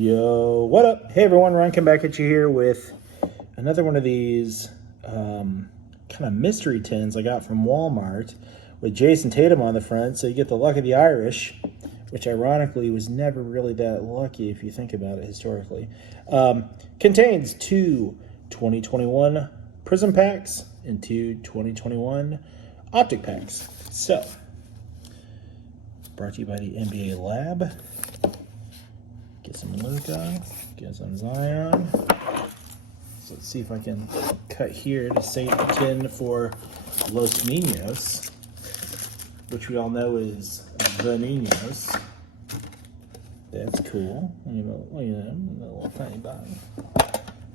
Yo, what up? Hey everyone, Ryan come back at you here with another one of these kind of mystery tins I got from Walmart with Jason Tatum on the front. So you get the luck of the Irish, which ironically was never really that lucky if you think about it historically. Contains two 2021 PRIZM packs and two 2021 OPTIC packs. So, brought to you by the NBALAB. Get some Luka, get some Zion. So let's see if I can cut here to save the tin for Los Niños, which we all know is the Niños. That's cool. Look at them, a little tiny body.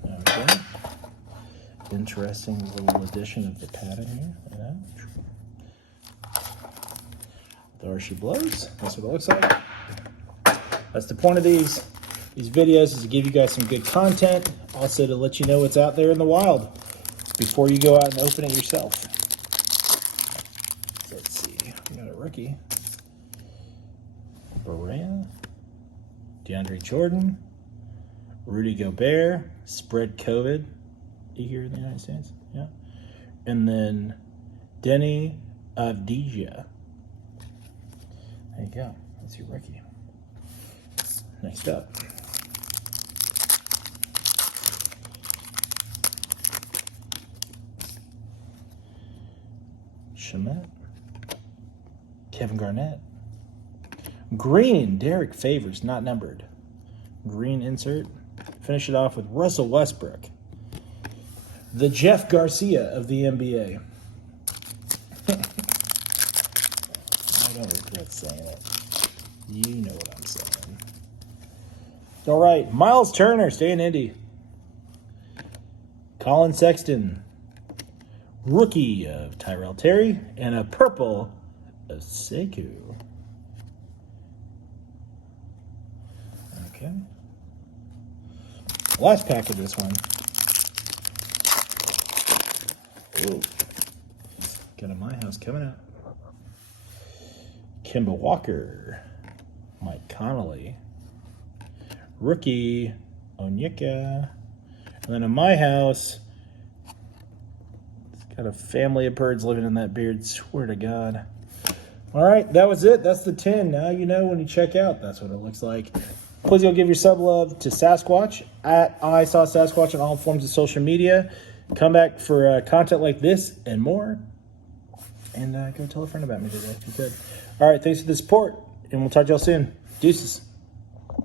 Okay. Interesting little addition of the pattern here. Yeah. There she blows. That's what it looks like. That's the point of these videos, is to give you guys some good content, also to let you know what's out there in the wild before you go out and open it yourself. So let's see, we got a rookie. Berea, DeAndre Jordan, Rudy Gobert, spread COVID here in the United States, yeah. And then Denny Avdija. There you go, that's your rookie. Next up, Shamet, Kevin Garnett, green, Derek Favors, not numbered. Green insert. Finish it off with Russell Westbrook, the Jeff Garcia of the NBA. I don't regret saying it. You know what I'm saying. All right, Miles Turner, stay in Indy. Colin Sexton, rookie of Tyrell Terry, and a purple of Sekou. Okay. Last pack of this one. Ooh. Got a My House coming out. Kemba Walker, Mike Connolly, rookie Onyeka, and then in My House, it's got a family of birds living in that beard, swear to God. All right, that was it. That's the tin. Now you know when you check out, that's what it looks like. Please go give your sub love to Sasquatch at I Saw Sasquatch on all forms of social media. Come back for content like this and more. And go tell a friend about me today if you could. All right, thanks for the support, and we'll talk to y'all soon. Deuces.